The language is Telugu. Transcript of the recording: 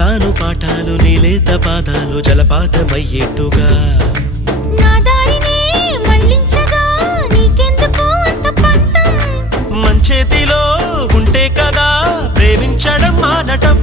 చెబుతాను పాఠాలు నీలేత పాదాలు జలపాతమయ్యేట్టుగా నా దారినే మళ్ళించగా నీకెందుకు అంత పంతం మంచేతిలో ఉంటే కదా ప్రేమించడం మానటం